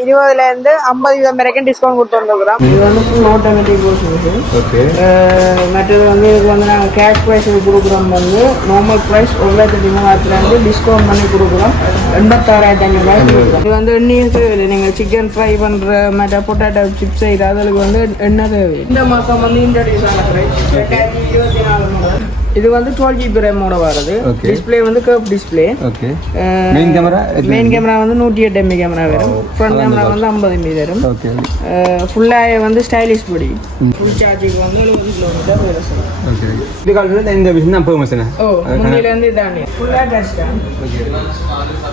இருபதுல இருந்து ஐம்பது வீதம் வரைக்கும் டிஸ்கவுண்ட் கொடுத்து வந்துருக்குறோம் இது வந்து ஃபுல் ஆட்டோமேட்டிக் ஓகே மற்றது வந்து இதுக்கு வந்து நாங்கள் கேஷ் ப்ரைஸ் கொடுக்குறோம் வந்து நார்மல் ப்ரைஸ் ஒரு லட்சத்தி மூணாயிரத்துலேருந்து டிஸ்கவுண்ட் பண்ணி கொடுக்குறோம். எண்பத்தாறாயிரத்தி ஐநூறுரூவாய் கொடுக்குறோம். இது வந்து எண்ணெயும் தேவையில்லை. நீங்கள் சிக்கன் ஃப்ரை பண்ணுற மற்ற பொட்டாட்டோ சிப்ஸ் செய்கிற அதுக்கு வந்து எண்ணெய் தேவை இந்த மாதம் வந்து இன்ட்ரடியூஸ் ஆன ப்ரைஸ் ரெண்டாயிரத்தி இருபத்தி நாலு. இது வந்து டுவெல் ஜிபி ரேமோட வருது. டிஸ்பிளே வந்து curve display okay main camera main camera வந்து நூற்றி எட்டு எம்பி கேமரா வரும். ஃப்ரண்ட் கேமரா வந்து ஐம்பது எம்பி வரும். ஓகே ஃபுல்லாக வந்து ஸ்டைலிஷ் பொடி ஃபுல் சார்ஜிங் வந்து எழுபது கிலோமீட்டர் வேலை செய்யும். ஓகே இது காலத்தில் இந்த விஷயம் தான் பெர்மிஷன் ஓ முந்திலேருந்து இதானே. ஃபுல்லாக டச் தான்.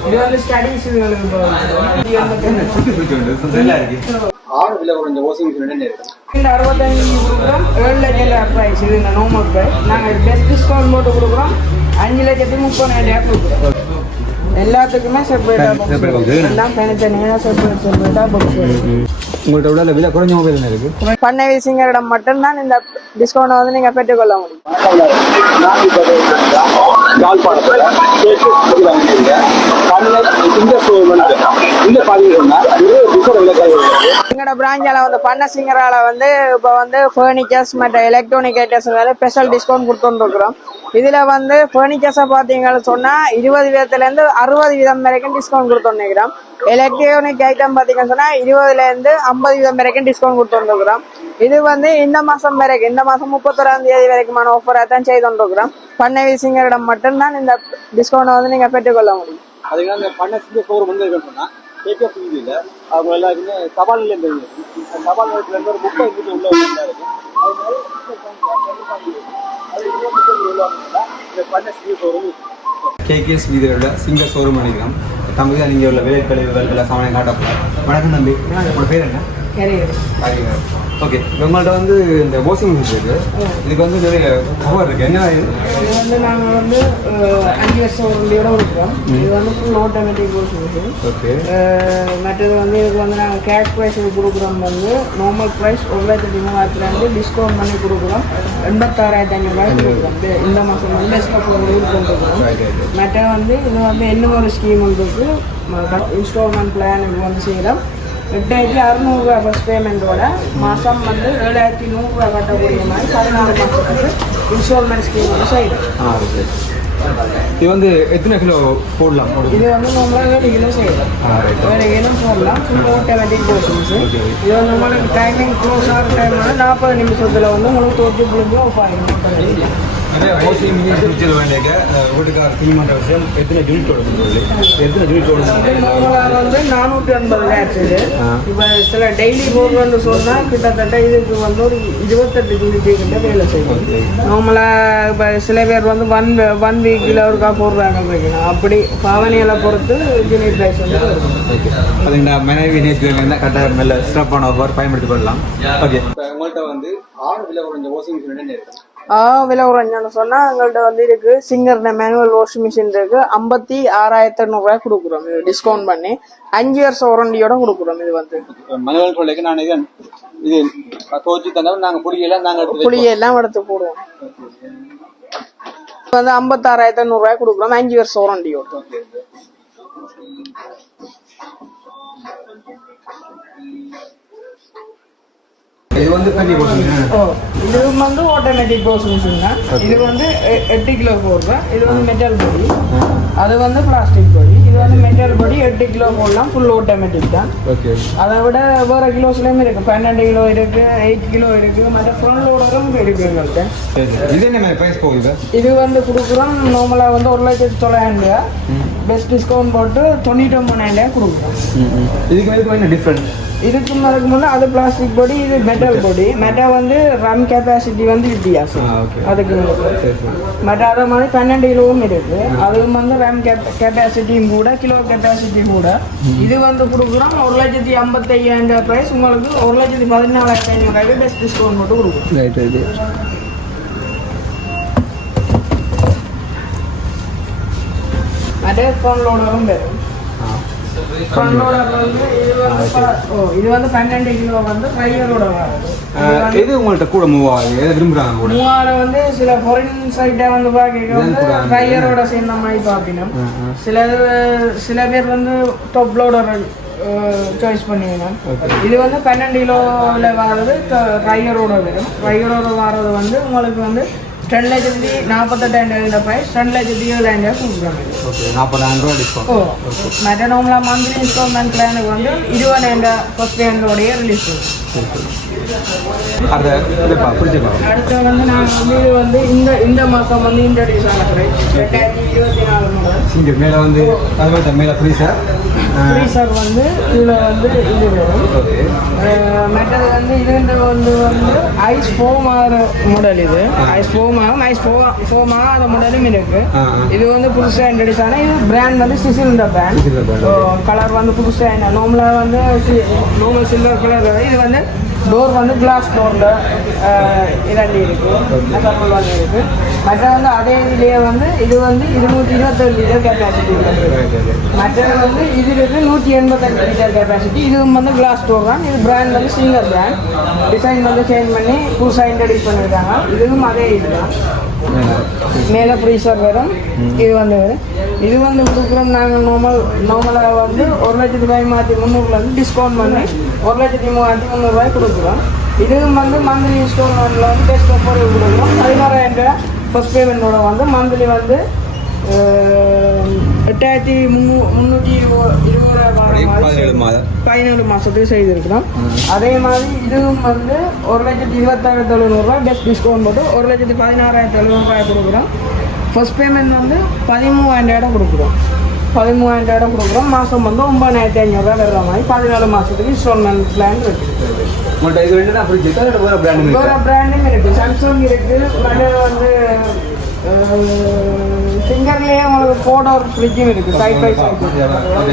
இது வந்து ஸ்டடிஸ் ஆறு விலை குறைஞ்ச வாஷிங் மிஷின் என்ன இருக்கு. அறுபத்தஞ்சு கொடுக்குறோம் ஏழு லட்சம் ப்ரைஸ் இது இந்த ப்ரைஸ் நாங்கள் பெஸ்ட் டிஸ்கவுண்ட் போட்டு கொடுக்குறோம். அஞ்சு லட்சத்தி முப்பதாயிரம் கொடுக்குறோம். எல்லாத்துக்குமே செப்பரேட்டாக. எல்லாம் தனித்தனியாக செப்பரேட் செப்பரேட்டாக பாக்ஸ் உங்கள்கிட்ட உள்ள விலை குறைஞ்ச மொபைல் என்ன இருக்கு? பண்ணை வீசிங்கரிடம் மட்டும்தான் இந்த டிஸ்கவுண்ட் வந்து நீங்கள் பெற்றுக்கொள்ள முடியும். இந்த இந்த எங்களோட பிராஞ்சால வந்து பண்ண சிங்கரால வந்து இப்போ வந்து ஃபர்னிச்சர்ஸ் மற்ற எலக்ட்ரானிக் ஐட்டம்ஸ் மேலே ஸ்பெஷல் டிஸ்கவுண்ட் கொடுத்துருக்குறோம் இதில் வந்து ஃபர்னிச்சர்ஸை பார்த்தீங்கன்னு சொன்னால் இருபது வீதத்துலேருந்து அறுபது வீதம் வரைக்கும் டிஸ்கவுண்ட் கொடுத்துருக்கிறோம் எலக்ட்ரானிக் ஐட்டம் பார்த்தீங்கன்னு சொன்னால் இருபதுலேருந்து ஐம்பது வீதம் வரைக்கும் டிஸ்கவுண்ட் கொடுத்துருக்குறோம் இது வந்து இந்த மாதம் வரைக்கும் இந்த மாதம் முப்பத்தொராம் தேதி வரைக்குமான ஆஃபராக தான் செய்து கொண்டிருக்கிறோம் பண்ணை வீசிங்கரிடம் மட்டும்தான் இந்த டிஸ்கவுண்டை வந்து நீங்கள் பெற்றுக்கொள்ள முடியும். அதுக்கு அந்த பண்ண சிங்க சோறு வந்து கேட்க புரியுது அவங்க எல்லாருக்குமே தபால் நிலையம் தெரியும் தபால் நிலையத்துல இருந்து ஒரு முப்பது மீட்டர் உள்ள வந்து இருக்கு அதனால அது இருபது மீட்டர் உள்ள கேகேஎஸ் வீதியோட சிங்க ஷோரூம் நினைக்கிறோம் தம்பி தான் நீங்கள் உள்ள விலை கழிவுகள் எல்லாம் சாமானியம் காட்டப்போம் வணக்கம் தம்பி. உங்களோட பேர் என்ன? ஓகே உங்கள்ட்ட வந்து இந்த வாஷிங் மிஷின் இருக்கு. இதுக்கு வந்து நிறைய கவர் இருக்கு. என்ன இது? வந்து நாங்கள் வந்து அஞ்சு வருஷம் உருளையோட கொடுக்குறோம். இது வந்து full automatic washing machine okay மற்றது வந்து இதுக்கு வந்து நாங்கள் கேஷ் ப்ரைஸ் கொடுக்குறோம் வந்து நார்மல் ப்ரைஸ் ஒரு லட்சத்தி மூவாயிரத்துலேருந்து டிஸ்கவுண்ட் பண்ணி கொடுக்குறோம். எண்பத்தாறாயிரத்தி ஐநூறுரூவாய் கொடுக்குறோம். இந்த- இந்த மாதம் வந்து பெஸ்ட் ஆஃப் கொடுக்குறோம் மற்ற வந்து இது வந்து என்ன ஒரு ஸ்கீம் இருக்கு. இன்ஸ்டால்மெண்ட் பிளான் இது வந்து செய்கிறோம் எட்டாயிரத்தி அறுநூறுவா ஃபஸ்ட் பேமெண்ட்டோட மாதம் வந்து ஏழாயிரத்தி நூறுரூவா கட்டக்கூடிய மாதிரி பதினாலு மாதத்துக்கு இன்ஸ்டால்மெண்ட் ஸ்கீம் வந்து ஓகே. இது வந்து எத்தனை கிலோ போடலாம்? இது வந்து நம்மளால ஏழு கிலோ செய்யலாம். ஏழு கிலோ போடலாம். ஃபுல் ஆட்டோமேட்டிக் போர்ஷன்ஸ் இது வந்து உங்களுக்கு டைமிங் க்ளோஸ் ஆகிற டைம் நாற்பது நிமிஷத்தில் வந்து உங்களுக்கு தோற்று புளிஞ்சு ஆஃப் ஆகிடும் வீட்டுக்கார விஷயம் எத்தனை யூனிட் எத்தனை யூனிட் வந்து நானூற்றி இது. ஆ. இப்போ சில டெய்லி போடுறோன்னு சொன்னால் கிட்டத்தட்ட இதுக்கு வந்து ஒரு இருபத்தெட்டு யூனிட்டு கிட்ட வேலை செய்யும். நார்மலாக இப்போ சில பேர் வந்து ஒன் ஒன் வீக்கில் ஒருக்கா போடுறாங்க அப்படி பாவனைகளை பொறுத்து யூனிட் ப்ரைஸ் வந்து வரும். ஓகே. அதுங்க மனைவி நேற்று இருந்தால் கரெக்டாக நல்ல சிறப்பான ஒவ்வொரு பயன்படுத்தி கொள்ளலாம். ஓகே. உங்கள்கிட்ட வந்து ஆறு விலை குறைஞ்ச வாஷிங் மிஷின் என்ன இருக்கு. விலை குறைஞ்சோன்னு சொன்னால் எங்கள்கிட்ட வந்து இருக்கு. சிங்கர் மேனுவல் வாஷிங் மிஷின் இருக்கு. ஐம்பத்தி ஆறாயிரத்தி எண்ணூறுரூவா கொடுக்குறோம். இது டிஸ்கவுண்ட் பண்ணி அஞ்சு வருஷம் வாரண்டியோட கொடுக்குறோம் இது வந்து. மனிதன் சொல்லிக்கு நான் இது இது தோச்சி தந்தாலும் நாங்கள் பிடிக்கல நாங்கள் எடுத்து புளியை எல்லாம் எடுத்து போடுவோம். இது வந்து ஐம்பத்தாறாயிரத்தி எண்ணூறுரூவா கொடுக்குறோம். அஞ்சு வருஷம் வாரண்டியோட வந்து பெரிய இது வந்து ஆட்டோமேட்டிக் வாஷிங் மிஷின் தான். இது வந்து எட்டு கிலோ போடுறோம் இது வந்து மெட்டல் பொடி அது வந்து பிளாஸ்டிக் பொடி இது வந்து மெட்டல் பொடி எட்டு கிலோ போடலாம் ஃபுல் ஆட்டோமேட்டிக் தான். ஓகே அதை விட வேற கிலோஸ்லயும் இருக்கு. பன்னெண்டு கிலோ இருக்கு எயிட் கிலோ இருக்கு மற்ற ஃப்ரண்ட் லோடரும் இருக்கு எங்கள்கிட்ட இது என்ன ப்ரைஸ் போகுது? இது வந்து கொடுக்குறோம் நார்மலா வந்து ஒரு லட்சத்தி தொள்ளாயிரம் ரூபா பெஸ்ட் டிஸ்கவுண்ட் போட்டு தொண்ணூற்றி ஒம்பதாயிரம் கொடுக்குறோம். இதுக்கு வந்து என்ன டிஃப்ரெண்ட் இதுக்கு அதுக்கு முன்னே அது பிளாஸ்டிக் பொடி இது மெட்டல் பொடி மெட்டல் வந்து ரம் கெப்பாசிட்டி வந்து வித்தியாசம். அதுக்கு மற்ற அதே மாதிரி பன்னெண்டு கிலோவும் இருக்கு. அதுவும் வந்து ரேம் கெப்பாசிட்டியும் கூட கிலோ கெப்பாசிட்டி கூட. இது வந்து கொடுக்குறோம் ஒரு லட்சத்தி ஐம்பத்தி ஐயாயிரம் ப்ரைஸ் உங்களுக்கு ஒரு லட்சத்தி பதினாலாயிரத்தி ஐநூறு பெஸ்ட் டிஸ்கவுண்ட் மட்டும் ரைட் அதே ஃபோன் லோடரும் வரும் இது வந்து பன்னெண்டு கிலோ வந்து ட்ரையரோட வந்து எது உங்கள்கிட்ட கூட மூவ் ஆகுது எதை விரும்புகிறாங்க கூட? வந்து சில ஃபாரின் சைட்டை வந்து பார்க்க வந்து கூட ட்ரையரோட சேர்ந்த மாதிரி ஆ. சில சில பேர் வந்து டாப் லோடர் சாய்ஸ் பண்ணிக்கலாம் இது வந்து பன்னெண்டு கிலோவில் வர்றது ரையரோட வரும். ரையரோட வர்றது வந்து உங்களுக்கு வந்து ரெண்டு லட்சத்தி நாற்பத்தெட்டாயிரம் ப்ரைஸ் ரெண்டு லட்சத்தி ஏழாயிரம் கொடுக்குறாங்க ஓகே நாற்பதாயிரம் ரூபா டிஸ்கவுண்ட் ஓ மற்ற நார்மலாக மந்த்லி இன்ஸ்டால்மெண்ட் பிளானுக்கு வந்து இருபதாயிரம் ஃபர்ஸ்ட் பேண்டோடைய ரிலீஸ் அதை இல்லைப்பா அடுத்து வந்து வந்து இது வந்து இந்த இந்த மாதம் வந்து இன்ட்ரடியூஸ் ஆன ப்ரைஸ் ரெண்டாயிரத்தி இருபத்தி நாலு முதல் இங்கே மேலே வந்து அது மேலே ஃப்ரீசர் ஃப்ரீசர் வந்து இதில் வந்து இது வரும். மற்றது வந்து இது இந்த வந்து வந்து ஐஸ் ஃபோம் ஆகிற மாடல் இது. ஐஸ் ஃபோம் ஆகும் ஐஸ் ஃபோ ஃபோம் ஆகாத மாடலும் இருக்கு. இது வந்து புதுசாக இன்ட்ரடியூஸ் ஆனால் இது பிராண்ட் வந்து சிசில்ன்ற பிராண்ட் கலர் வந்து புதுசாக என்ன நார்மலாக வந்து நார்மல் சில்வர் கலர் இது வந்து டோர் வந்து கிளாஸ் டோரில் இரண்டு இருக்குது அசம்பிள் வந்து இருக்குது மற்ற வந்து அதே இதுலேயே வந்து இது வந்து இருநூற்றி இருபத்தேழு லிட்டர் கெப்பாசிட்டி இருக்கு. மற்றது வந்து இது இருக்குது நூற்றி எண்பத்தஞ்சு லிட்டர் கெப்பாசிட்டி இதுவும் வந்து கிளாஸ் ஸ்டோர் தான். இது பிராண்ட் வந்து சிங்கர் பிராண்ட் டிசைன் வந்து சேஞ்ச் பண்ணி புதுசாக இன்ட்ரடியூஸ் பண்ணியிருக்காங்க இதுவும் அதே இதுதான் மேலே ஃப்ரீசர் வரும். இது வந்து இது வந்து கொடுக்குறோம் நாங்கள் நார்மல் நார்மலாக வந்து ஒரு லட்சத்தி பயமாற்றி முந்நூறுலேருந்து டிஸ்கவுண்ட் பண்ணி ஒரு லட்சத்தி மூவாயிரத்தி முந்நூறுரூவாய் கொடுக்குறோம் இதுவும் வந்து மந்த்லி இன்ஸ்டால்மெண்ட்டில் வந்து பெஸ்ட் ஆஃபர் கொடுக்குறோம் பதினாறாயிரம் ரூபாய் ஃபஸ்ட் பேமெண்ட்டோட வந்து மந்த்லி வந்து எட்டாயிரத்தி முன்னூ முந்நூற்றி இருபது இருபது மாதிரி பதினேழு மாதம் பதினேழு மாதத்துக்கு செய்திருக்கிறோம் அதே மாதிரி இதுவும் வந்து ஒரு லட்சத்தி இருபத்தாயிரத்தி எழுநூறுபா பெஸ்ட் டிஸ்கவுண்ட் போட்டு ஒரு லட்சத்தி பதினாறாயிரத்தி எழுநூறுவாய் கொடுக்குறோம். ஃபஸ்ட் பேமெண்ட் வந்து பதிமூவாயிரம் கொடுக்குறோம். பதிமூவாயிரம் கொடுக்குறோம். மாதம் வந்து ஒன்பதாயிரத்தி ஐநூறுரூவா வர்ற மாதிரி பதினாலு மாதத்துக்கு இன்ஸ்டால்மெண்ட் பிளான் இருக்குது வேறு பிராண்டு வேறு பிராண்டும் இருக்குது சாம்சங் இருக்குது வந்து சிங்கர்லேயே உங்களுக்கு ஃபோர் டோர் ஃப்ரிட்ஜும் இருக்குது ஃபைவ் ஃபைவ்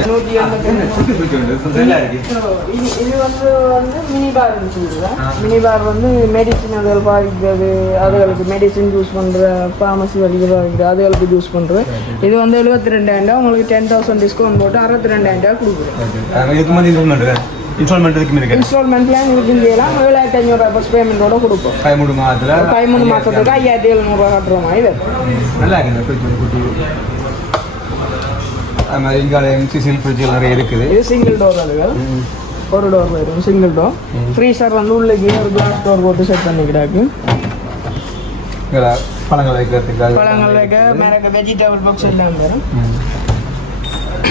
நூற்றி எண்பத்தி ஃப்ரிட்ஜ் உண்டு நல்லா இருக்கு இது வந்து வந்து மினி பார் சொல்லுவேன் மினி பார் வந்து மெடிசின் அதுகள் பாதிக்கிறது அதுகளுக்கு மெடிசின் யூஸ் பண்ணுற ஃபார்மசி வழிகள் பாதிக்கிறது அதுகளுக்கு யூஸ் பண்ணுறது இது வந்து எழுபத்தி ரெண்டாயிரம் உங்களுக்கு டென் தௌசண்ட் டிஸ்கவுண்ட் போட்டு அறுபத்தி ரெண்டாயிரம் இதுக்கு மாதிரி இன்ஸ்டால்மெண்ட் இதுக்கு இருக்கு? இன்ஸ்டால்மெண்ட்லாம் இதுக்கு செய்யலாம் ஏழாயிரத்தி ஐநூறுரூவா பஸ் பேமெண்ட்டோட கொடுப்போம். பதிமூணு மாதத்தில் பதிமூணு மாதத்துக்கு ஐயாயிரத்தி எழுநூறுவா கட்டுற மாதிரி வரும். நல்லா இருக்கு ஃப்ரிட்ஜ் குட்டி அது மாதிரி இங்கே எம்சிசிஎல் ஃப்ரிட்ஜ் நிறைய இருக்குது. இது சிங்கிள் டோர் அதுகள் ஒரு டோர் வரும் சிங்கிள் டோர் ஃப்ரீசர் வந்து உள்ளே ஒரு கிளாஸ் டோர் போட்டு செட் பண்ணிக்கிட்டாக்கு பழங்கள் வைக்கிறதுக்கு அது- பழங்களுக்கு மேலே வெஜிடபிள் பாக்ஸ் எல்லாம் வரும்.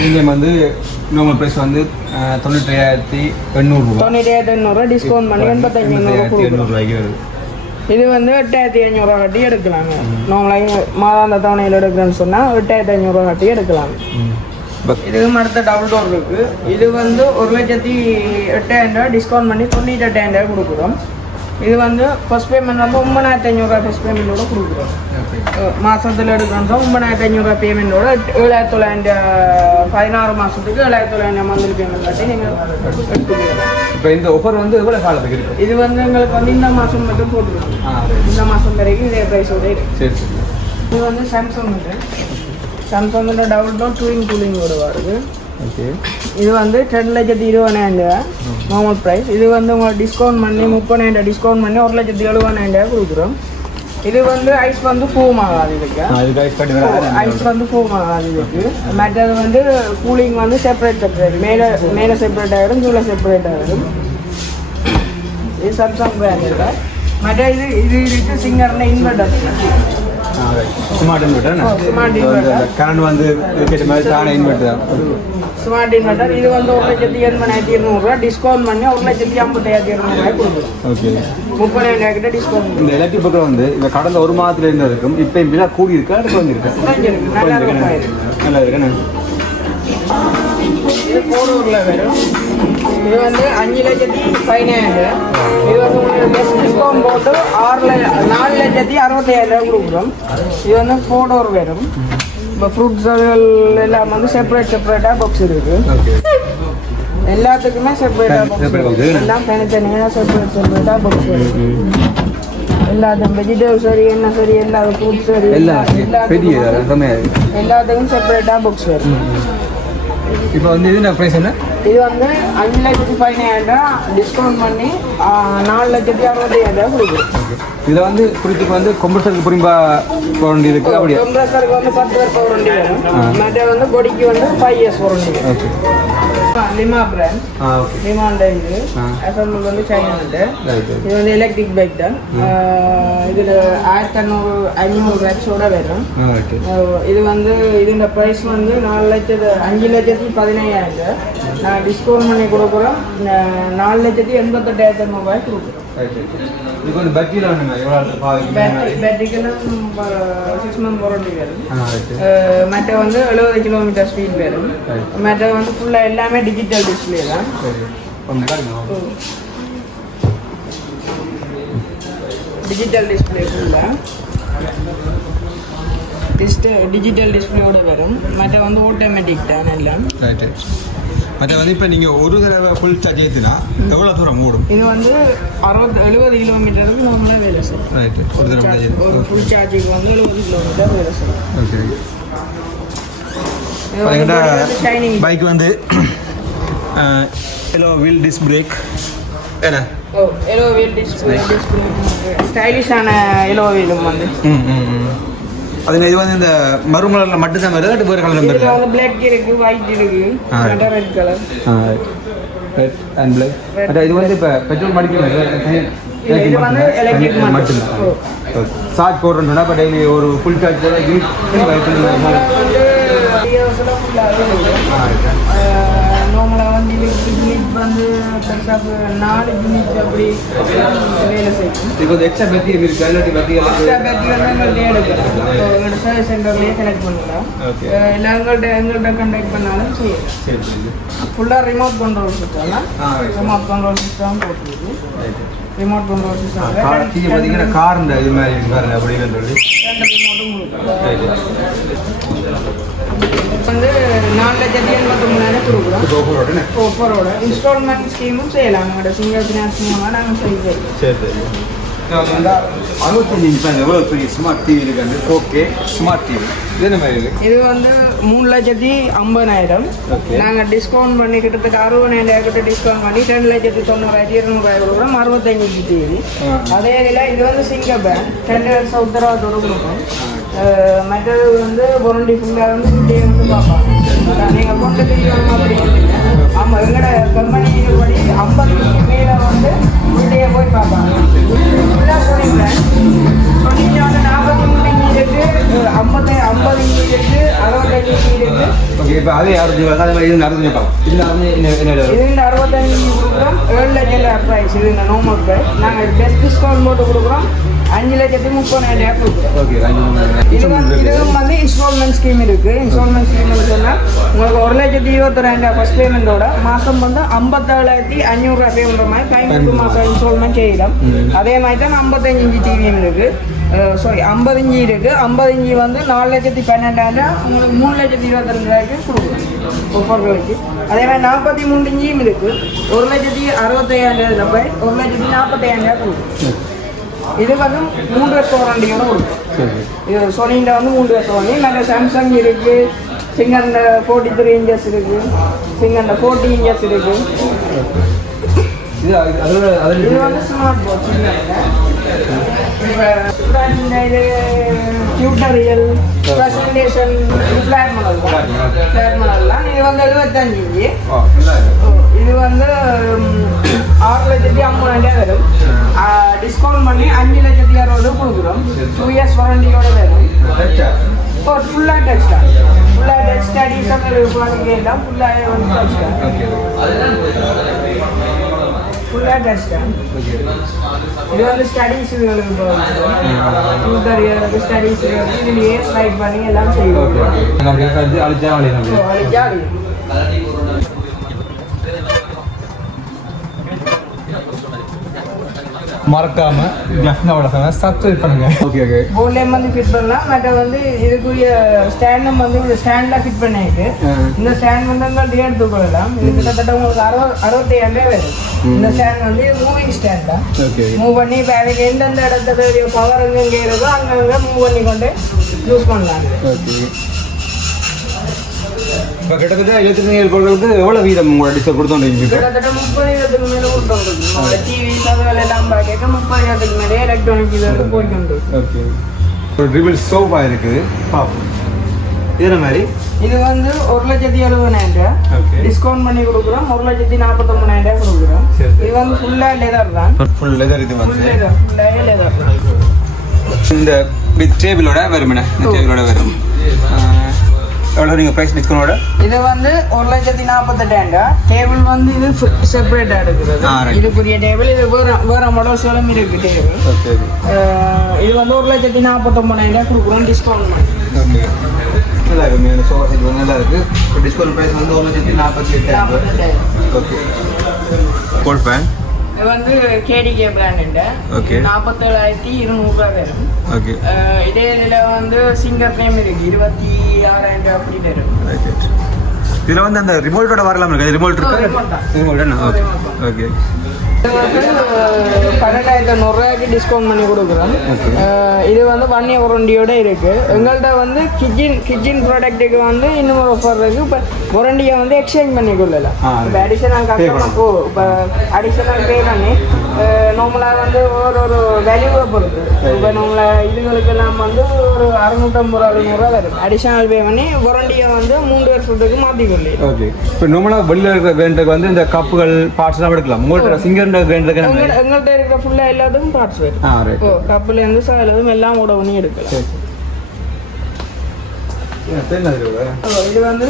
இங்கே வந்து நார்மல் ப்ரைஸ் வந்து தொண்ணூற்றி ஐயாயிரத்தி எண்ணூறுரூவா தொண்ணூற்றி எண்ணூறுரூவா டிஸ்கவுண்ட் பண்ணி எண்பத்தஞ்சு கொடுக்குறோம் எண்ணூறுரூவாய்க்கு வருது. இது வந்து எட்டாயிரத்தி ஐநூறுரூவா கட்டி எடுக்கலாங்க. நார்மலாக மாதாந்த தவணையில் எடுக்கிறேன்னு சொன்னால் எட்டாயிரத்தி ஐநூறுரூவா கட்டி எடுக்கலாம். இதுவும் அடுத்த டபுள் டோர் இருக்கு. இது வந்து ஒரு லட்சத்தி எட்டாயிரம் ரூபாய் டிஸ்கவுண்ட் பண்ணி தொண்ணூற்றி எட்டாயிரம் ரூபாய் கொடுக்குறோம். இது வந்து ஃபர்ஸ்ட் பேமெண்ட் வந்து ஒன்பதாயிரத்தி ஐநூறுரூவா ஃபர்ஸ்ட் பேமெண்ட்டோட கொடுக்குறோம். மாதத்தில் எடுக்கிறோம் ஒன்பதாயிரத்தி ஐநூறுரூவா பேமெண்ட்டோட ஏழாயிரத்தி தொள்ளாயிரம் பதினாறு மாதத்துக்கு ஏழாயிரத்தி தொள்ளாயிரம் மந்த்லி பேமெண்ட் கட்டி நீங்கள் எடுத்துக்கலாம் இப்போ இந்த ஆஃபர் வந்து எவ்வளோ காலத்துக்கு இருக்கு? இது வந்து எங்களுக்கு வந்து இந்த மாதம் மட்டும் போட்டுருக்கோம் இந்த மாதம் வரைக்கும் இதே ப்ரைஸோட இருக்கு. இது வந்து சாம்சங் சாம்சங்கோட டபுள் டோர் டூயிங் கூலிங்கோட வருது. இது வந்து ரெண்டு லட்சத்தி இருபதாயிரம் ரூபாய் நார்மல் ப்ரைஸ் இது வந்து உங்களுக்கு டிஸ்கவுண்ட் பண்ணி முப்பதாயிரம் டிஸ்கவுண்ட் பண்ணி ஒரு லட்சத்தி எழுபதாயிரம் ரூபாய் கொடுக்குறோம். இது வந்து ஐஸ் வந்து ஃபோம் ஆகாது இதுக்கு ஐஸ் வந்து ஃபோம் ஆகாது இதுக்கு. மற்றது வந்து கூலிங் வந்து செப்பரேட் செப்பரேட் மேலே மேலே செப்பரேட் ஆகிடும் கீழே செப்பரேட் ஆகிடும் இது சாம்சங் பிராண்ட் மற்ற இது இது இருக்கு சிங்கர்னு இன்வெர்டர் ஸ்மார்ட் இன்வெர்டர் ஓ, smart கரண்ட் வந்து கேட்ட மாதிரி தானே இன்வெர்டர் ஸ்மார்ட் இது வந்து ஒரு லட்சத்தி எண்பதாயிரத்தி இருநூறுவா டிஸ்கவுண்ட் பண்ணி ஒரு லட்சத்தி ஐம்பத்தாயிரத்தி கொடுக்குறோம் ஓகே முப்பதாயிரம் கிட்ட டிஸ்கவுண்ட் இந்த எலக்ட்ரிக் பக்கம் வந்து இந்த கடந்த ஒரு மாதத்துல இருந்து இருக்கும் இப்போ விலை கூடி இருக்கா அது குறைஞ்சிருக்கா நல்லா இருக்கு நல்லா இது போரூரில் வரும் இது வந்து அஞ்சு லட்சத்தி பதினாயிரம் இது வந்து உங்களுக்கு டிஸ்கவுண்ட் போட்டு ஆறு நாலு லட்சத்தி அறுபத்தாயிரம் ரூபாய் கொடுக்குறோம். இது வந்து ஃபோர் வரும் இப்போ ஃப்ரூட்ஸ் எல்லாம் வந்து செப்பரேட் செப்பரேட்டாக பாக்ஸ் இருக்குது எல்லாத்துக்குமே செப்பரேட்டாக பாக்ஸ். எல்லாம் தனித்தனியாக செப்பரேட் செப்பரேட்டாக பாக்ஸ் வருது எல்லாத்துக்கும் வெஜிடபிள் சரி என்ன சரி எல்லா ஃப்ரூட்ஸ் சரி எல்லாம் பெரிய எல்லாத்துக்கும் செம்மையாக எல்லாத்துக்கும் செப்பரேட்டாக பாக்ஸ் வரும் இப்போ வந்து இது என்ன ப்ரைஸ் என்ன? இது வந்து அஞ்சு லட்சத்தி பதினாயிரம் ரூபாய் டிஸ்கவுண்ட் பண்ணி நாலு லட்சத்தி அறுபத்தாயிரம் ரூபாய் கொடுக்குறோம் இதில் வந்து குறித்துக்கு வந்து கொம்பர்சருக்கு புரிம்பா போக வேண்டியது இருக்கு அப்படியா கம்ப்ரஸருக்கு வந்து பத்து வாரண்டி வரும் மற்ற வந்து பொடிக்கு வந்து ஃபைவ் இயர்ஸ் வாரண்டி வரும் ஓகே லிமா பிராண்ட் லிமா அந்த இது. அசம்பிள் வந்து சைனா வந்து இது வந்து எலக்ட்ரிக் பைக் தான். இதில் ஆயிரத்தி அறநூறு ஐநூறு ரேட்ஸோட வரும். இது வந்து இதோட ப்ரைஸ் வந்து நாலு லட்சத்து அஞ்சு லட்சத்தி பதினையாயிரம். நான் டிஸ்கவுண்ட் பண்ணி கொடுக்குறோம். நாலு லட்சத்தி எண்பத்தெட்டாயிரத்தி ரூபாய் கொடுக்குறோம். కొన్ని బడ్జీలు ఉన్నాయి ബഡ്ജിക്കലും സിക്സ് മെമ്പറുണ്ട് വരും മറ്റേ വന്ന് എഴുപത് കിലോമീറ്റർ സ്പീഡ് വരും മറ്റേ വന്ന് ഫുള്ള് എല്ലാമേ ഡിജിറ്റൽ ഡിസ്പ്ലേ தான் டிஜிட்டல் டிஸ்பிளே ஃபுல்லாக டிஸ்ட் டிஜிட்டல் டிஸ்பிளேயோடு வரும் மற்ற வந்து ஆட்டோமேட்டிக் தான் எல்லாம் அதை வந்து இப்போ நீங்கள் ஒரு தடவை ஃபுல் சார்ஜ் ஏற்றினா எவ்வளோ தூரம் ஓடும்? இது வந்து அறுபது எழுபது கிலோமீட்டருக்கு நார்மலாக வேலை சார் ரைட்டு ஒரு தடவை ஒரு ஃபுல் சார்ஜுக்கு வந்து எழுபது கிலோமீட்டர் வேலை சார் ஓகே பைக் வந்து எலோ வீல் டிஸ்க் பிரேக் என்ன? ஓ எலோ வீல் டிஸ்க் ஸ்டைலிஷான எலோ வீலும் வந்து. ம் ம் ம். அதுல இது வந்து இந்த மறுமலர்ல மட்டும் தான் வருது வேறு கலரும் வருது வந்து பிளாக் இருக்கு ஒயிட் இருக்கு ரெட் கலர் அண்ட் பிளாக் அட இது வந்து இப்ப பெட்ரோல் மடிக்கணும் மட்டும் சார்ஜ் போடுறோம்னா பட் டெய்லி ஒரு ஃபுல் சார்ஜ் போட நாங்கள் வந்து எலக்ட்ரிக் யூனிட் வந்து பெருசாக நாலு யூனிட் அப்படி வேலை செய்யும். இப்போ எக்ஸ்ட்ரா பேட்டரி இருக்கு இல்லாட்டி பேட்டரி எக்ஸ்ட்ரா பேட்டரி வந்து எங்கள்கிட்ட எடுக்கிறோம் எங்களோட சர்வீஸ் சென்டர்லேயே கனெக்ட் பண்ணுறோம் இல்லை எங்கள்கிட்ட எங்கள்கிட்ட கண்டெக்ட் பண்ணாலும் செய்யலாம். ஃபுல்லாக ரிமோட் கண்ட்ரோல் சிஸ்டம்லாம் ரிமோட் கண்ட்ரோல் சிஸ்டம் போட்டுருக்கு. ரிமோட் கண்ட்ரோல் சிஸ்டம் பார்த்தீங்கன்னா கார் இந்த இது மாதிரி வந்து நாலு லட்சத்தி எண்பத்தி மூணாயிரம் கொடுக்குறோம் ஒவ்வொருவோட இன்ஸ்டால்மெண்ட் ஸ்கீமும் செய்யலாம். எங்களோட சிங்கிள் ஃபினான்ஸ் மூலமாக நாங்கள் செய்வோம் அறுபத்தஞ்சு inch smart okay smart TV இது வந்து மூணு லட்சத்தி ஐம்பதாயிரம். நாங்கள் டிஸ்கவுண்ட் பண்ணிக்கிட்டதுக்கு அறுபதாயிரம் கிட்ட டிஸ்கவுண்ட் பண்ணி ரெண்டு லட்சத்தி தொண்ணூறாயிரத்தி இருநூறாயிரம் கூட அறுபத்தஞ்சு டிவி அதே இதில் இது வந்து சிங்கப்பேன் ரெண்டு வருஷம் உத்தரவாதத்தோடு கொடுப்போம். மற்றது வந்து புரண்டி ஃபுல்லாக வந்து குட்டியை வந்து பார்ப்பாங்க. நீங்கள் கொண்டு திரும்பி அப்படின்னு ஆமாம் எங்களோட கம்பெனியில் படி ஐம்பது மேலே வந்து குட்டியை போய் பார்ப்பாங்க. ஃபுல்லாக சொன்னீங்க. சொன்னீங்கன்னா ஐம்பத்தி ஐம்பது இருக்கு அறுபத்தஞ்சு இருக்கு ஓகே இப்போ அதே அறுபது பெஸ்ட் டிஸ்கவுண்ட் மட்டும் கொடுக்குறோம். அஞ்சு லட்சத்தி முப்பதாயிரம் இது வந்து இதுவும் வந்து ஸ்கீம் இருக்குது இன்ஸ்டால்மெண்ட் ஸ்கீம்னு ஒரு லட்சத்தி இருபத்தொராயிரம் ஃபஸ்ட் பேமெண்ட்டோட மாதம் வந்து ஐம்பத்தேழாயிரத்தி அஞ்சூறுரூவா பே பண்ணுற மாதிரி பதினெட்டு மாதம் இன்ஸ்டால்மெண்ட் செய்யலாம் அதே மாதிரி தான் ஐம்பத்தஞ்சு டிவியும் இருக்கு. சாரி ஐம்பது இஞ்சி இருக்குது ஐம்பது இஞ்சி வந்து நாலு லட்சத்தி பன்னெண்டாயிரம் உங்களுக்கு மூணு லட்சத்தி இருபத்தி ரெண்டாயிரத்துக்கு கொடுக்குறோம். ஒவ்வொரு ரூபாய்க்கு அதே மாதிரி நாற்பத்தி மூணு இஞ்சியும் இருக்குது ஒரு லட்சத்தி அறுபத்தையாயிரம் ரூபாய் ஒரு லட்சத்தி நாற்பத்தையாயிரம் கொடுக்கும் இது வந்து மூன்று சோரண்டியோட கொடுக்கும் இது சோனியில் வந்து மூன்று சோரண்டி நல்ல சாம்சங் இருக்குது சிங்கண்ட ஃபோர்ட்டி த்ரீ இன்ச்சஸ் இருக்குது சிங்கண்ட ஃபோர்ட்டி இன்ச்சஸ் இருக்குது இது வந்து ஸ்மார்ட் வாட்ச் இது டியூட்டரியல் ப்ரெசன்டேஷன் ஃபிளாட் மாடல் தான் ஃபிளாட் மாடல் தான் இது வந்து எழுபத்தஞ்சு இது வந்து ஆறு லட்சத்தி ஐம்பதாயிரம் வரும் டிஸ்கவுண்ட் பண்ணி அஞ்சு லட்சத்தி அறுபது கொடுக்குறோம் டூ இயர்ஸ் வாரண்டியோட வரும் இப்போ ஃபுல்லாக டச் தான் ஃபுல்லாக டச் ஸ்டடிஸ் அந்த குழந்தைங்க எல்லாம் ஃபுல்லாக வந்து டச் ஃபுல்லாக கஷ்டம் இது வந்து ஸ்டடீஸுகளுக்கு போகிறது ஸ்டடீஸுகளுக்கு இதுலேயே ஸ்லைட் பண்ணி எல்லாம் செய்வோம் அழிச்சா அழிச்சா மறக்காம ஜஃப்னா வழக்கம் சப்ஸ்கிரைப் பண்ணுங்க. ஓகே ஓகே போர்ட்லேயும் வந்து ஃபிட் பண்ணலாம் மற்ற வந்து இதுக்குரிய ஸ்டாண்டம் வந்து ஒரு ஸ்டாண்டில் ஃபிட் பண்ணியிருக்கு இந்த ஸ்டாண்ட் வந்து உங்கள் டே எடுத்து கொள்ளலாம் இது கிட்டத்தட்ட உங்களுக்கு அறுபது அறுபத்தி ஏழே வரும் இந்த ஸ்டாண்ட் வந்து மூவிங் ஸ்டாண்ட் தான் மூவ் பண்ணி இப்போ அதுக்கு எந்தெந்த இடத்துல பவர் எங்கெங்கே இருக்கோ அங்கங்கே மூவ் பண்ணி கொண்டு யூஸ் பண்ணலாம். ஓகே இப்போ கிட்டத்தட்ட எழுபத்தி ஏழு எவ்வளோ வீதம் உங்களோட டிஸ்கவுண்ட் கொடுத்தோம் முப்பது இருபதுக்கு மேலே கொடுத்தோம் டிவி தகவல் எல்லாம் கேட்க முப்பது இருபதுக்கு மேலே எலக்ட்ரானிக் இதுக்கு போயிட்டு ஓகே ஒரு ட்ரிபிள் ஸ்டோவ் இருக்குது மாதிரி? இது வந்து ஒரு லட்சத்தி எழுபதாயிரம் ரூபாய் டிஸ்கவுண்ட் பண்ணி கொடுக்குறோம். ஒரு லட்சத்தி நாற்பத்தொம்பதாயிரம் ரூபாய் இது வந்து ஃபுல்லாக லெதர் ஃபுல் லெதர் இது வந்து. லெதர் ஃபுல்லாக லெதர் இந்த டேபிளோட வரும் இந்த டேபிளோட வரும். எவ்வளோ நீங்கள் ப்ரைஸ் டிஸ்கவுண்டோட இது வந்து ஒரு லட்சத்தி நாற்பத்தெட்டாயிரம் ரூபாய் டேபிள் வந்து இது செப்பரேட்டா எடுக்கிறது. இதுக்குரிய டேபிள் இது வேற வேற மாடல்ஸ்களும் இருக்கு டேபிள் ஓகே இது வந்து ஒரு லட்சத்தி நாற்பத்தொம்பதாயிரம் கொடுக்குறோம் டிஸ்கவுண்ட் ஓகே நல்லா இருக்கு இந்த சோஃபா செட் நல்லா இருக்கு. டிஸ்கவுண்ட் ப்ரைஸ் வந்து ஒரு லட்சத்தி நாற்பத்தி எட்டாயிரம் ஓகே கோல்ட் ஃபேன் இது வந்து கேடிகே பிராண்ட் Okay. நாற்பத்தேழாயிரத்தி இருநூறுபா வரும். ஓகே இதே இதில் வந்து சிங்கர் ஃப்ரேம் இருக்கு. இருபத்தி ஆறாயிரம் ரூபாய் அப்படி வரும். இதில் வந்து அந்த ரிமோட்டோட வரலாம் இருக்கு. ரிமோட் இருக்கு. ரிமோட் ஓகே ஓகே பன்னெண்டாயிரத்தி நூறுரூவாய்க்கு டிஸ்கவுண்ட் பண்ணி கொடுக்குறோம். இது வந்து ஒன் இயர் வாரண்டியோட இருக்கு. எங்கள்கிட்ட வந்து கிச்சன் கிச்சன் ப்ராடக்ட்டுக்கு வந்து இன்னும் ஒரு ஆஃபர் இருக்கு. இப்போ வாரண்டியை வந்து எக்ஸ்சேஞ்ச் பண்ணி கொள்ளலாம் ஆ, இப்போ அடிஷனல் Pay கஸ்டமர் பண்ணணும். ஓ இப்போ அடிஷனல் பே பண்ணி நார்மலாக வந்து ஒரு ஒரு வேல்யூவை பொறுத்து இப்போ நம்மள இதுகளுக்கெல்லாம் வந்து ஒரு அறுநூற்றம்பது ரூபா நூறுரூவா வரும். அடிஷனல் பே பண்ணி வாரண்டியை வந்து மூன்று வருஷத்துக்கு மாற்றி கொள்ளி. ஓகே இப்போ நார்மலாக வெளியில் இருக்கிற கிரைண்டருக்கு வந்து இந்த கப்புகள் பார்ட்ஸ்லாம் எடுக்கலாம். உங்கள்கிட்ட சிங்கர் கிரைண்டருக்கு எங்கள்கிட்ட இருக்கிற ஃபுல்லாக எல்லாத்துக்கும் பார்ட்ஸ் வரும் கப்புலேருந்து சாயலும் எல்லாம் பண்ணி எடுக்கலாம். இது வந்து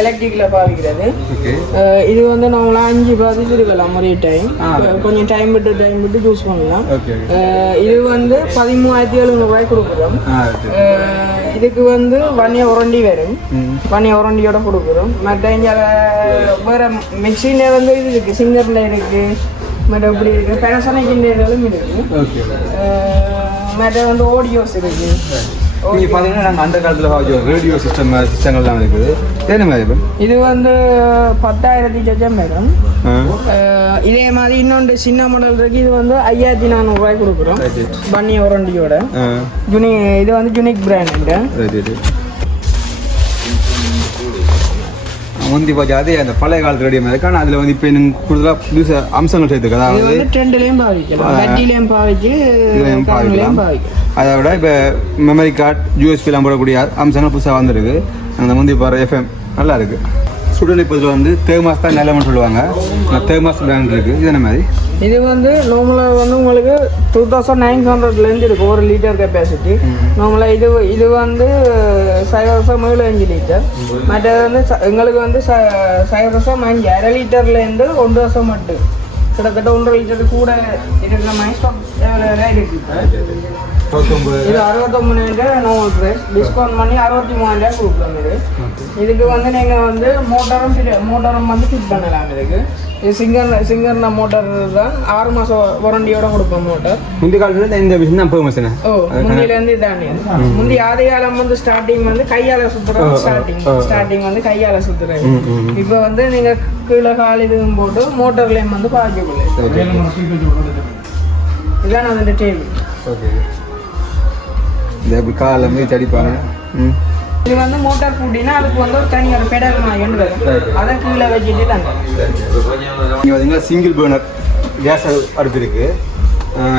எலக்ட்ரிக்கில் பாவிக்கிறது. இது வந்து நம்மளாம் அஞ்சு பாதிச்சு இருக்கலாம் ஒரே டைம். கொஞ்சம் டைம் விட்டு டைம் விட்டு சூஸ் பண்ணலாம் இது வந்து பதிமூவாயிரத்தி எழுநூறுபாய் கொடுக்குறோம். ஆ ரைட் அஹ் இதுக்கு வந்து வன்னிய உரண்டி வரும். வன்னிய உரண்டியோட கொடுக்குறோம். மற்ற இங்கே வேறு மிக்சியில் வந்து இது இருக்குது சிங்கரில் இருக்குது மற்ற இப்படி இருக்குது பேனசோனிக் ஓகே. மற்ற வந்து ஓடியோஸ் இருக்குது நீங்கள் பார்த்தீங்கன்னா நாங்கள் அந்த காலத்தில் ரேடியோ சிஸ்டம் சிஸ்டங்கள்லாம் இருக்குது என்ன மாதிரி இது? வந்து பத்தாயிரத்தி சொச்சம் அஹ் இதே மாதிரி இன்னொன்று சின்ன மாடல் இருக்கு. இது வந்து ஐயாயிரத்தி நானூறுரூவாய் கொடுக்குறோம். பன்னி ஒரண்டியோட ஜுனி இது வந்து ஜுனிக் பிராண்ட் முந்தி பார்த்தா அதே அந்த பழைய காலத்து ரேடியோ மாதிரி இருக்கு ஆனால் அதில் வந்து இப்போ எனக்கு கூடுதலாக புதுசாக அம்சங்கள் சேர்த்துக்கு அதாவது வந்து ட்ரெண்ட்லேயும் பாவிக்கலாம். அதை விட இப்போ மெமரி கார்டு யூஎஸ்பிலாம் போடக்கூடிய அம்சங்கள் புதுசாக வந்திருக்கு. அந்த முந்தி பாரு எஃப்எம் நல்லா இருக்கு. சுடல் இதில் வந்து தேமாஸ் தான் நிலமன்னு சொல்லுவாங்க. தேமாஸ் பிராண்ட் இருக்குது இது என்ன மாதிரி? இது வந்து நார்மலாக வந்து உங்களுக்கு டூ தௌசண்ட் நைன் ஹண்ட்ரட்லேருந்து இருக்குது ஒரு லிட்டர் கெப்பாசிட்டி நார்மலாக இது இது வந்து சைவரசம் ஏழு அஞ்சு லிட்டர் மற்றது வந்து ச- எங்களுக்கு வந்து ச சைவரசம் அஞ்சு அரை லிட்டர்லேருந்து ஒன்று வருஷம் மட்டும். கிட்டத்தட்ட ஒன்றரை லிட்டர் கூட இருக்கிற மாதிரி இருக்குது இது அறுபத்தொம்பதாயிரம் நார்மல் ப்ரைஸ் டிஸ்கவுண்ட் பண்ணி அறுபத்தி மூணாயிரம் கொடுக்குறோம் இது. இதுக்கு வந்து நீங்கள் வந்து மோட்டரும் மோட்டரும் வந்து ஃபிட் பண்ணலாம் இதுக்கு. இது சிங்கர் சிங்கர்ன மோட்டார் தான். ஆறு மாதம் வாரண்டியோட கொடுப்போம் மோட்டார். முந்தி காலத்தில் இந்த விஷயம் தான் ஃபேமஸ் என்ன ஓ முந்திலேருந்து இதானே. முந்தி ஆதி காலம் வந்து ஸ்டார்டிங் வந்து கையால் சுற்றுறோம் ஸ்டார்டிங் ஸ்டார்டிங் வந்து கையால் ம். இப்போ வந்து நீங்கள் கீழே கால் இதுவும் போட்டு மோட்டர்லேயும் வந்து பாய்க்கக்குள்ள இதான் அந்த டேபிள் ஓகே. இந்த இப்படி காலில் மீச்சு அடிப்பாங்க? ம். இது வந்து மோட்டார் பூட்டினா அதுக்கு வந்து ஒரு தனி ஒரு பெடல் மாதிரி வரும். அதை கீழே வச்சுட்டு தந்தோம் இங்கே பார்த்தீங்கன்னா சிங்கிள் பேர்னர் கேஸ் அடுப்பு இருக்குது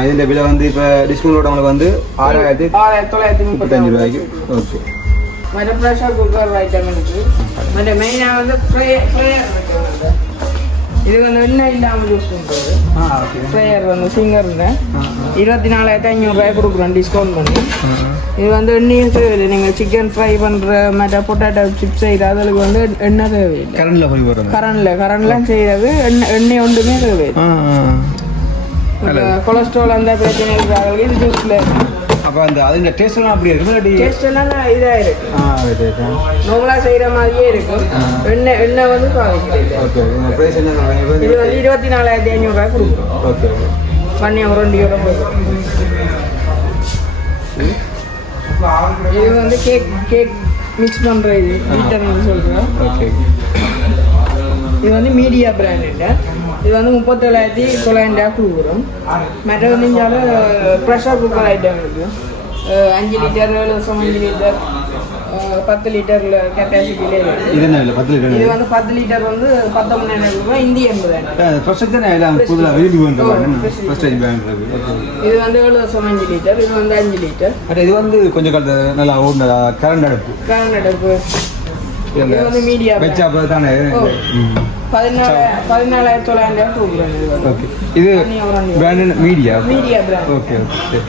இதில் விலை வந்து இப்போ டிஸ்கவுண்ட் உங்களுக்கு வந்து ஆறாயிரத்தி ஆயிரத்தி தொள்ளாயிரத்தி முப்பத்தஞ்சு ரூபாய்க்கு. ஓகே மற்ற ப்ரெஷர் குக்கர் ஐட்டம் இருக்கு. மற்ற மெயினாக வந்து ஃப்ரேயர் ஃப்ரேயர். இது வந்து எண்ணெய் இல்லாமல் யூஸ் பண்ணுறது ஆ ஓகே ஃப்ரேயர் வந்து சிங்கர்னு இருபத்தி நாலாயிரத்தி ஐநூறுரூவாய் கொடுக்குறோம் டிஸ்கவுண்ட் பண்ணி. இது வந்து எண்ணெயும் தேவையில்லை. நீங்கள் சிக்கன் ஃப்ரை பண்ணுற மற்ற பொட்டேட்டோ சிப்ஸ் செய்கிற அதுக்கு வந்து எண்ணெய் தேவையில்லை. கரண்டில் போய் போடுறாங்க கரண்டில் கரண்ட்லாம் செய்கிறது எண்ணெய் எண்ணெய் ஒன்றுமே தேவையில்லை. கொலஸ்ட்ரால் அந்த பிரச்சனை இருக்கிறவங்களுக்கு இது ஜூஸில் அப்போ அந்த அது இந்த டேஸ்ட்லாம் அப்படி இருக்கு இல்லாட்டி? டேஸ்ட் எல்லாம் இதாக இருக்கு நார்மலாக செய்கிற மாதிரியே இருக்கும் எண்ணெய் எண்ணெய் வந்து ஓகே இது வந்து இருபத்தி நாலாயிரத்தி ஐநூறுரூவா கொடுக்கும் ஓகே பண்ணி ஒரு ரெண்டியோட போதும் இது வந்து கேக் கேக் மிக்ஸ் பண்ணுற இது வீட்டர்னு சொல்கிறோம் ஓகே இது வந்து மீடியா பிராண்டு இது வந்து முப்பத்தேழாயிரத்தி தொள்ளாயிரம் ரூபா கொடுக்குறோம் மற்ற வந்து இங்கே ப்ரெஷர் குக்கர் ஐட்டம் இருக்குது அஞ்சு லிட்டர் ஏழு வருஷம் அஞ்சு லிட்டர் பத்து லிட்டர்ல கெப்பாசிட்டிலே இது என்ன இல்லை பத்து இது லிட்டர் வந்து பத்து லிட்டர் வந்து பத்தொன்பதாயிரம் ரூபாய் இந்திய எண்பதாயிரம் ஃபர்ஸ்ட் தானே எல்லாம் புதுதாக விரும்பி ஓ, பண்ணுறாங்க first ஃபர்ஸ்ட் டைம் பேங்க் இது வந்து வருஷம் அஞ்சு லிட்டர் இது வந்து அஞ்சு லிட்டர். பட் இது வந்து கொஞ்சம் காலத்து நல்லா ஓடுனதா கரண்ட் அடுப்பு. கரண்ட் அடுப்பு. இது வந்து மீடியா வச்சா தானே. பதினாலு பதினாலாயிரத்தி தொள்ளாயிரம் இது வந்து ஓகே இது brand media media brand okay okay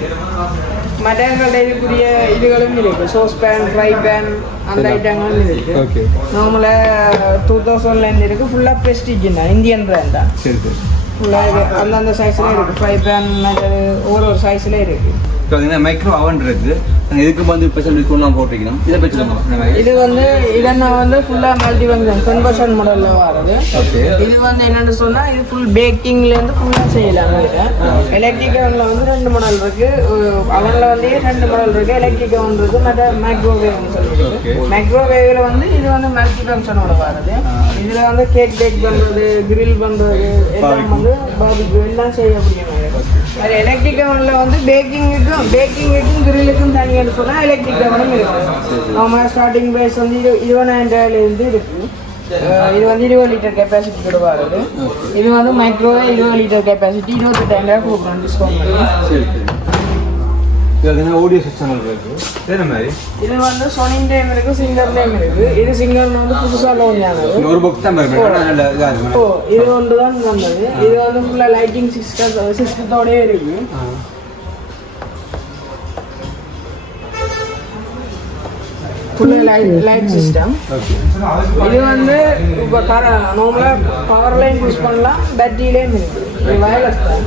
சரி மட்டன்கள இதுக்குரிய இதுகளும் இருக்கு. சோஸ் பேன் ஃப்ரை பேன் அந்த ஐட்டங்களும் இருக்கு. ஓகே. நார்மலாக டூ தௌசண்ட்லேருந்து இருக்கு. ஃபுல்லாக ப்ரெஸ்டீஜ் தான் இந்தியன் பிராண்ட் தான் ஃபுல்லாக அந்தந்த சைஸில் இருக்கு. ஃப்ரை பேன் ஒரு ஒரு சைஸில் இருக்கு. பார்த்தீங்கன்னா மைக்ரோ அவன் இருக்குது இதுக்கு வந்து ஸ்பெஷல் டிஸ்கவுண்ட்லாம் போட்டிருக்கோம் இதை பற்றி இது வந்து இதென்ன வந்து ஃபுல்லாக மல்டி ஃபங்க்ஷன் கன்வர்ஷன் மாடலில் வர்றது. ஓகே இது வந்து என்னன்னு சொன்னா இது ஃபுல் பேக்கிங்லேருந்து ஃபுல்லாக செய்யலாம் எலக்ட்ரிக் அவனில் வந்து ரெண்டு மாடல் இருக்கு. அவனில் வந்து ரெண்டு மாடல் இருக்கு? எலக்ட்ரிக் அவன் இருக்கு மற்ற மைக்ரோவேவ்னு சொல்லிட்டு. மைக்ரோவேவ்ல வந்து இது வந்து மல்டி ஃபங்க்ஷனோட வருது இதுல வந்து கேக் பேக் பண்றது கிரில் பண்றது எல்லாம் வந்து பாபிக்கு எல்லாம் செய்யக்கூடிய மாதிரி அது எலக்ட்ரிக் ஓவனில் வந்து பேக்கிங்குக்கும் பேக்கிங்குக்கும் கிரில்லுக்கும் தனியாக சொன்னால் எலக்ட்ரிக் ஓவனும் இருக்குது ஆமாம் ஸ்டார்டிங் ப்ரைஸ் வந்து இரு இருபதாயிரம் ரூபாயிலேருந்து இருக்குது இது வந்து இருபது லிட்டர் கெப்பாசிட்டி கூட வருது. இது வந்து மைக்ரோவே இருபது லிட்டர் கெப்பாசிட்டி இருபத்தெட்டாயிரம் ரூபாய் கொடுக்குறோம் டிஸ்கவுண்ட் பண்ணி. சரி சரி இது பார்த்தீங்கன்னா ஆடியோ சிஸ்டம் இருக்குது இதே மாதிரி? இது வந்து சொனி நேம் இருக்கு சிங்கர் நேம் இருக்கு. இது சிங்கர் வந்து புதுசா லோன் ஆனது. ஒரு புக் தான் இருக்கு ஓ. இது ஒன்று தான் வந்தது. இது வந்து ஃபுல்லாக லைட்டிங் சிஸ்டம் சிஸ்டத்தோடயே இருக்கு. லைட் லைட் சிஸ்டம் இது வந்து இப்போ கர நார்மலாக பவர் லைன் யூஸ் பண்ணலாம் பேட்டரியிலேயும் இருக்கு. இது வயர்லெஸ் தான்.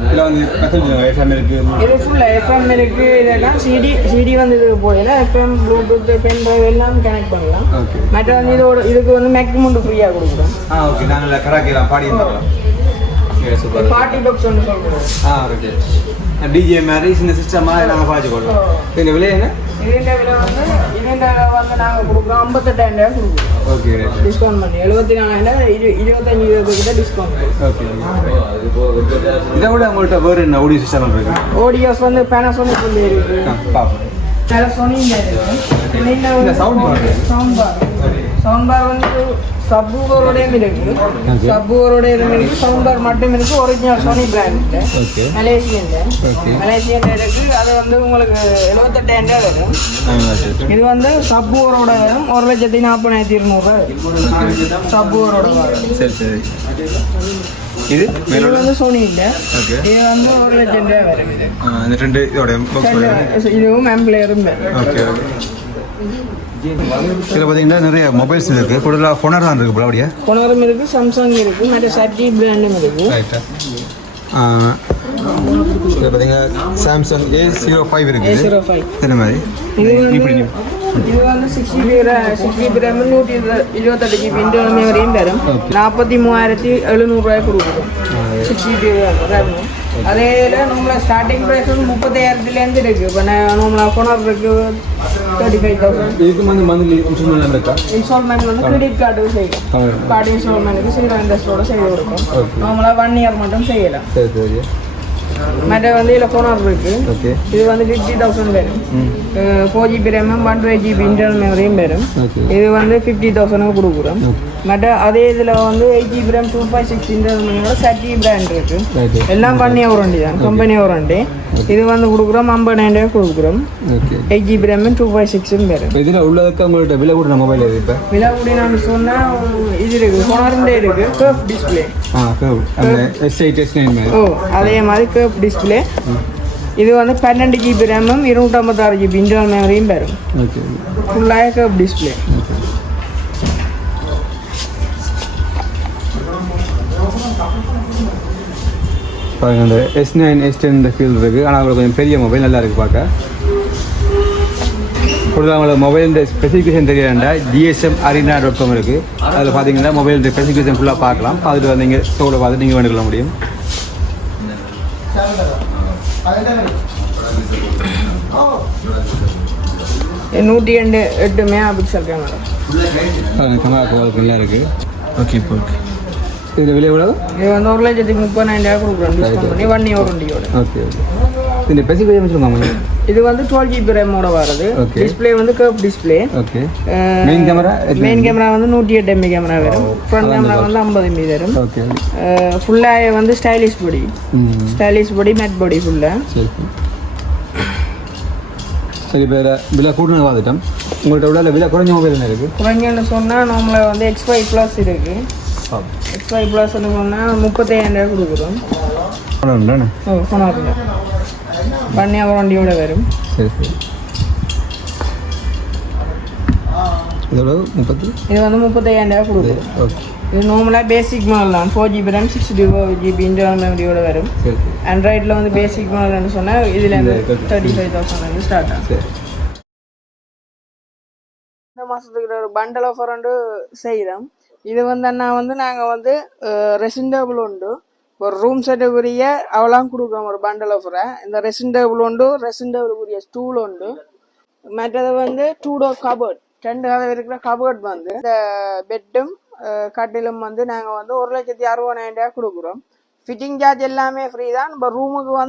இதில் வந்து மெசேஜ் எஃப்எம் இருக்குது இது ஃபுல்லாக எஃப்எம் இருக்கு. இதெல்லாம் சிடி சிடி வந்து இது போயில எஃப்எம் ப்ளூடூத் பென் டிரைவ் எல்லாம் கனெக்ட் பண்ணலாம். ஓகே மற்ற வந்து இதோட இதுக்கு வந்து மேக்ஸிமம் ஃப்ரீயாக கொடுக்குறோம் ஆ ஓகே நாங்கள் கராக்கிலாம் பாடி சூப்பர் பார்ட்டி பாக்ஸ் ஒன்று சொல்கிறோம் ஆ ஓகே டிஜே மாதிரி இந்த சிஸ்டமாக நாங்கள் பாய்ச்சி போடுறோம். இந்த விலை என்ன? இதுன்ற விலை வந்து இதுன்ற வந்து நாங்கள் கொடுக்குறோம் ஐம்பத்தெட்டாயிரம் ரூபாய் கொடுக்குறோம். ஓகே டிஸ்கவுண்ட் பண்ணி. எழுபத்தி நாலாயிரம் இரு இருபத்தஞ்சு இருபது கிட்ட டிஸ்கவுண்ட் ஓகே. இதை விட உங்கள்கிட்ட வேறு என்ன ஆடியோ சிஸ்டம் இருக்கு? ஓடிஎஸ் வந்து பேனாசோனிக் இருக்கு. பேனாசோனிக் இருக்கு. சவுண்ட் பார் சவுண்ட் பார் வந்து சப்வூவரோடையும் இருக்கு Okay. சப்வூவரோடையும் இருக்கு சவுண்ட் பார் மட்டும் இருக்கு original Sony brand Malaysian Malaysian இருக்கு அது வந்து உங்களுக்கு எழுபத்தெட்டாயிரம் ரூபாய் வரும் இது வந்து சப்வூவரோட வரும் ஒரு லட்சத்தி நாற்பதாயிரத்தி இருநூறுவா சப்வூவரோட வரும் சரி சரி இது வந்து சோனி இல்லை இது வந்து ஒரு லட்சம் ரூபாய் வரும் இந்த ரெண்டு இதோட இதுவும் ஆம்பிளையரும் வரும் ஓகே ஓகே இதில் பார்த்தீங்கன்னா நிறைய மொபைல்ஸ் இருக்குது கூடுதலாக ஃபோனர் தான் இருக்குது போல அப்படியே. கொணரும் இருக்கு சாம்சங் இருக்கு மற்ற சட்டி பிராண்டும் இருக்கு. ரைட்டா இதில் பார்த்தீங்கன்னா சாம்சங் ஏ ஜீரோ ஃபைவ் இருக்குது. ஜீரோ ஃபைவ் இந்த மாதிரி? இது வந்து இப்படி இது வந்து சிக்ஸ் நூற்றி இருபத்தெட்டு ஜிபி இன்டர்னல் மெமரியும் நாற்பத்தி மூவாயிரத்தி எழுநூறுவாய் கொடுக்குறோம் சிக்ஸ் ஜிபி அதே நம்மள ஸ்டார்டிங் ப்ரைஸ் வந்து முப்பத்தாயிரத்துலேருந்து இருக்கு இப்போ நம்மள ஃபோனர் இருக்கு தேர்ட்டி ஃபைவ் தௌசண்ட் இதுக்கு வந்து மந்த்லி இன்ஸ்டால்மெண்ட் இருக்கா இன்ஸ்டால்மெண்ட் வந்து கிரெடிட் கார்டு செய்யும் கார்டு இன்ஸ்டால்மெண்ட்டுக்கு சீரோ இன்ட்ரெஸ்டோட ஒன் இயர் மட்டும் செய்யலாம் சரி சரி மற்ற வந்து இதில் ஃபோனர் இருக்கு ஓகே இது வந்து ஃபிஃப்டி தௌசண்ட் வரும் four GB RAM one twelve GB internal மெமரியும் வரும் இது வந்து ஃபிஃப்டி தௌசண்ட் கொடுக்குறோம் மற்ற அதே இதில் வந்து eight GB RAM two five six internal மெமரியோட சர்டி பிராண்ட் இருக்கு ரைட்டு எல்லாம் பண்ணி வாரண்டி தான் கம்பெனி வாரண்டி இது வந்து கொடுக்குறோம் ஐம்பதாயிரம் கொடுக்குறோம் eight GB RAM two five சிக்ஸும் வரும் இதில் உள்ளதுக்கு உங்கள்கிட்ட விலை கூட மொபைல் இப்போ விலை கூடி நான் சொன்னால் இது இருக்கு ஹோனர்ண்டே இருக்கு கர்ஃப் டிஸ்பிளே ஆ கர்வ் அந்த எஸ் எயிட் எஸ் நைன் மாதிரி ஓ அதே மாதிரி கர்ஃப் டிஸ்பிளே இது வந்து பன்னெண்டு ஜிபி ரேமும் இருநூற்றம்பத்தாறு ஜிபி இன்டர்னல் மெமரியும் வரும் ஓகே ஃபுல்லாக கர்ஃப் டிஸ்பிளே பாருங்க அந்த எஸ் நைன் எஸ் டென் இந்த ஃபீல் இருக்குது ஆனால் அவங்களுக்கு கொஞ்சம் பெரிய மொபைல் நல்லா இருக்குது பார்க்க. கூடுதலாக அவங்களோட மொபைல் ஸ்பெசிஃபிகேஷன் தெரியலண்டா. ஜிஎஸ்எம் அரினா டாட் காம் இருக்குது அதில் பார்த்தீங்கன்னா மொபைல் ஸ்பெசிஃபிகேஷன் ஃபுல்லாக பார்க்கலாம். பார்த்துட்டு நீங்கள் ஸ்டோவில் பார்த்து நீங்கள் வேண்டுக்கொள்ள முடியும். நூற்றி ரெண்டு எட்டு மெகா பிக்சல் கேமரா கமலா கோவாலுக்கு நல்லா இருக்குது ஓகே இப்போ ஓகே இதில் விலை எவ்வளோ இது வந்து ஒரு லட்சத்தி முப்பதாயிரம் ரூபாய் கொடுக்குறோம் டிஸ்கவுண்ட் பண்ணி ஒன் இயர் வண்டியோட ஓகே ஓகே இந்த ஸ்பெசிஃபிகேஷன் வச்சுருக்காங்க இது வந்து டுவெல் ஜிபி ரேமோட வருது Okay. டிஸ்ப்ளே வந்து curve display okay main camera main camera வந்து நூற்றி எட்டு எம்பி கேமரா வரும். ஃப்ரண்ட் கேமரா வந்து ஐம்பது எம்பி வரும். ஓகே ஃபுல்லாக வந்து ஸ்டைலிஷ் பொடி ஸ்டைலிஷ் பொடி மேட் பொடி ஃபுல்லாக சரி இப்போ விலை கூடுதல் பார்த்துட்டோம். உங்கள்கிட்ட விட விலை குறைஞ்ச மொபைல் என்ன இருக்குது குறைங்கன்னு சொன்னால் நார்மலாக வந்து எக்ஸ் ஃபைவ் ப்ளஸ் இருக்குது ஃபைவ் ப்ளஸ்ன்னு சொன்னால் முப்பத்தையாயிரம் கொடுக்குறோம் ஓ சொன்னாருங்க வண்டியோட வரும். சரி. சரி இதோட முப்பத்தி இது வந்து முப்பத்தையாயிரம் ரூபாய் கொடுக்குறோம் ஓகே இது நார்மலாக பேசிக் மாடல் தான் four GB RAM six GB internal மெமரியோட வரும் ஆண்ட்ராய்டில் வந்து பேசிக் மாடல்னு சொன்னால் இதில் தேர்ட்டி ஃபைவ் தௌசண்ட்லேருந்து ஸ்டார்ட் ஆகும் இந்த மாதத்துக்கு ஒரு பண்டல் ஆஃபர் வந்து செய்கிறோம் இது வந்து அண்ணா வந்து நாங்கள் வந்து ரெசிண்டபிள் உண்டு. ஒரு ரூம் செட்டுக்குரிய அவளாம் கொடுக்குறோம் ஒரு பண்டல் ஆஃபரை இந்த ரெசிண்டபிள் உண்டு ரெசிண்டபிளுக்குரிய ஸ்டூல் உண்டு. மற்றது வந்து டூ டோர் கபர்ட் ரெண்டு கதவு இருக்கிற கபர்ட் வந்து இந்த பெட்டும் கட்டிலும் வந்து நாங்கள் வந்து ஒரு லட்சத்தி அறுபதாயிரம் ரூபாய் கொடுக்குறோம். ஃபிட்டிங் சார்ஜ் எல்லாமே ஃப்ரீ தான். நம்ம ரூமுக்கு வந்து